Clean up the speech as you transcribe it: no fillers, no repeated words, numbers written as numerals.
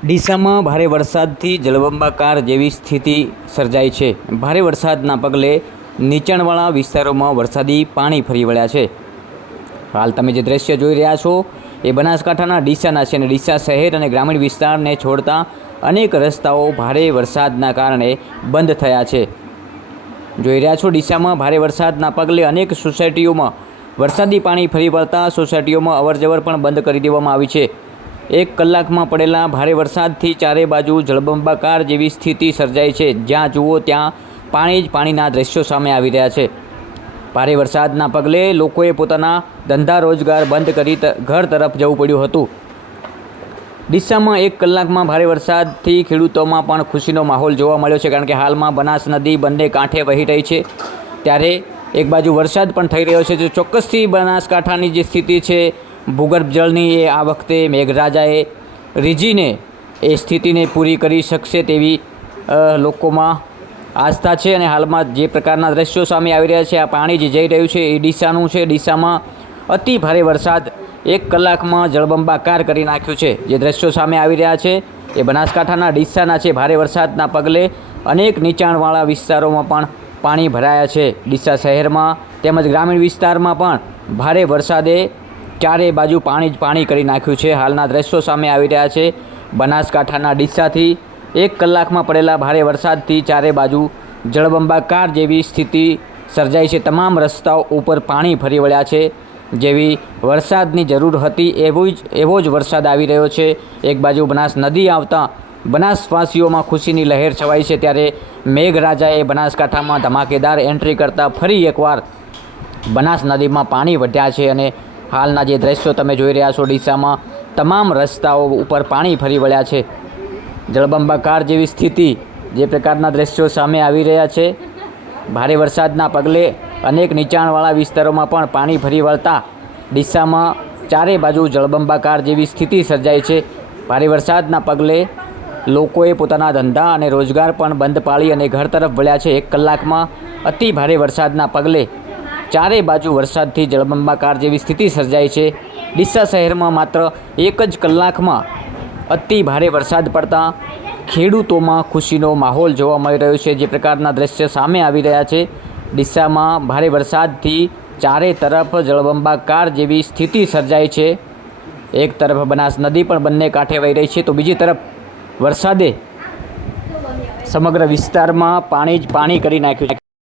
ડીસામાં ભારે વરસાદથી જળબંબાકાર જેવી સ્થિતિ સર્જાઈ છે। ભારે વરસાદના પગલે નીચાણવાળા વિસ્તારોમાં વરસાદી પાણી ફરી વળ્યા છે। હાલ તમે જે દ્રશ્ય જોઈ રહ્યા છો એ બનાસકાંઠાના ડીસાના છે અને ડીસા શહેર અને ગ્રામીણ વિસ્તારને છોડતા અનેક રસ્તાઓ ભારે વરસાદના કારણે બંધ થયા છે। જોઈ રહ્યા છો ડીસામાં ભારે વરસાદના પગલે અનેક સોસાયટીઓમાં વરસાદી પાણી ફરી વળતા સોસાયટીઓમાં અવરજવર પણ બંધ કરી દેવામાં આવી છે। 1 કલાકમાં પડેલા ભારે વરસાદથી ચારે બાજુ જળબંબાકાર જેવી સ્થિતિ સર્જાઈ છે। જ્યાં જુઓ ત્યાં પાણી જ પાણીના દ્રશ્યો સામે આવી રહ્યા છે। ભારે વરસાદના પગલે લોકોએ પોતાના ધંધા રોજગાર બંધ કરી ઘર તરફ જવું પડ્યું હતું। ડીસામાં 1 કલાકમાં ભારે વરસાદથી ખેડૂતોમાં પણ ખુશીનો માહોલ જોવા મળ્યો છે, કારણ કે હાલમાં બનાસ નદી બંને કાંઠે વહી રહી છે, ત્યારે એક બાજુ વરસાદ પણ થઈ રહ્યો છે। જો ચોક્કસથી બનાસકાંઠાની જે સ્થિતિ છે ભૂગર્ભ જળની એ આ વખતે મેઘરાજાએ રીઝીને એ સ્થિતિને પૂરી કરી શકશે તેવી લોકોમાં આસ્થા છે। અને હાલમાં જે પ્રકારના દ્રશ્યો સામે આવી રહ્યા છે, આ પાણી જે જઈ રહ્યું છે એ ડીસાનું છે। ડીસામાં અતિ ભારે વરસાદ 1 કલાકમાં જળબંબાકાર કરી નાખ્યું છે। જે દ્રશ્યો સામે આવી રહ્યા છે એ બનાસકાંઠાના ડીસાના છે। ભારે વરસાદના પગલે અનેક નીચાણવાળા વિસ્તારોમાં પણ પાણી ભરાયા છે। ડીસા શહેરમાં તેમજ ગ્રામીણ વિસ્તારમાં પણ ભારે વરસાદે ચારે બાજુ પાણી જ પાણી કરી નાખ્યું છે। હાલના દ્રશ્યો સામે આવી રહ્યા છે બનાસકાંઠાના ડીસાથી 1 કલાકમાં પડેલા ભારે વરસાદથી ચારે બાજુ જળબંબાકાર જેવી સ્થિતિ સર્જાઈ છે। તમામ રસ્તાઓ ઉપર પાણી ફરી વળ્યા છે। જેવી વરસાદની જરૂર હતી એવો જ વરસાદ આવી રહ્યો છે। એક બાજુ બનાસ નદી આવતા બનાસવાસીઓમાં ખુશીની લહેર છવાઈ છે, ત્યારે મેઘરાજાએ બનાસકાંઠામાં ધમાકેદાર એન્ટ્રી કરતાં ફરી એકવાર બનાસ નદીમાં પાણી વધ્યા છે। અને હાલના જે દ્રશ્યો તમે જોઈ રહ્યા છો ડીસામાં તમામ રસ્તાઓ ઉપર પાણી ફરી વળ્યા છે। જળબંબાકાર જેવી સ્થિતિ, જે પ્રકારના દ્રશ્યો સામે આવી રહ્યા છે, ભારે વરસાદના પગલે અનેક નીચાણવાળા વિસ્તારોમાં પણ પાણી ફરી વળતા ડીસામાં ચારે બાજુ જળબંબાકાર જેવી સ્થિતિ સર્જાઈ છે। ભારે વરસાદના પગલે લોકોએ પોતાના ધંધા અને રોજગાર પણ બંધ પાળી અને ઘર તરફ વળ્યા છે। 1 કલાકમાં અતિ ભારે વરસાદના પગલે ચારે બાજુ વરસાદથી જળબંબાકાર જેવી સ્થિતિ સર્જાઈ છે। ડીસા શહેરમાં માત્ર 1 જ કલાકમાં અતિ ભારે વરસાદ પડતા ખેડૂતોમાં ખુશીનો માહોલ જોવા મળી રહ્યો છે। જે પ્રકારના દ્રશ્ય સામે આવી રહ્યા છે, ડીસામાં ભારે વરસાદથી ચારે તરફ જળબંબાકાર જેવી સ્થિતિ સર્જાઈ છે। એક તરફ બનાસ નદી પણ બંને કાંઠે વહી રહી છે, તો બીજી તરફ વરસાદે સમગ્ર વિસ્તારમાં પાણી જ પાણી કરી નાખ્યું છે।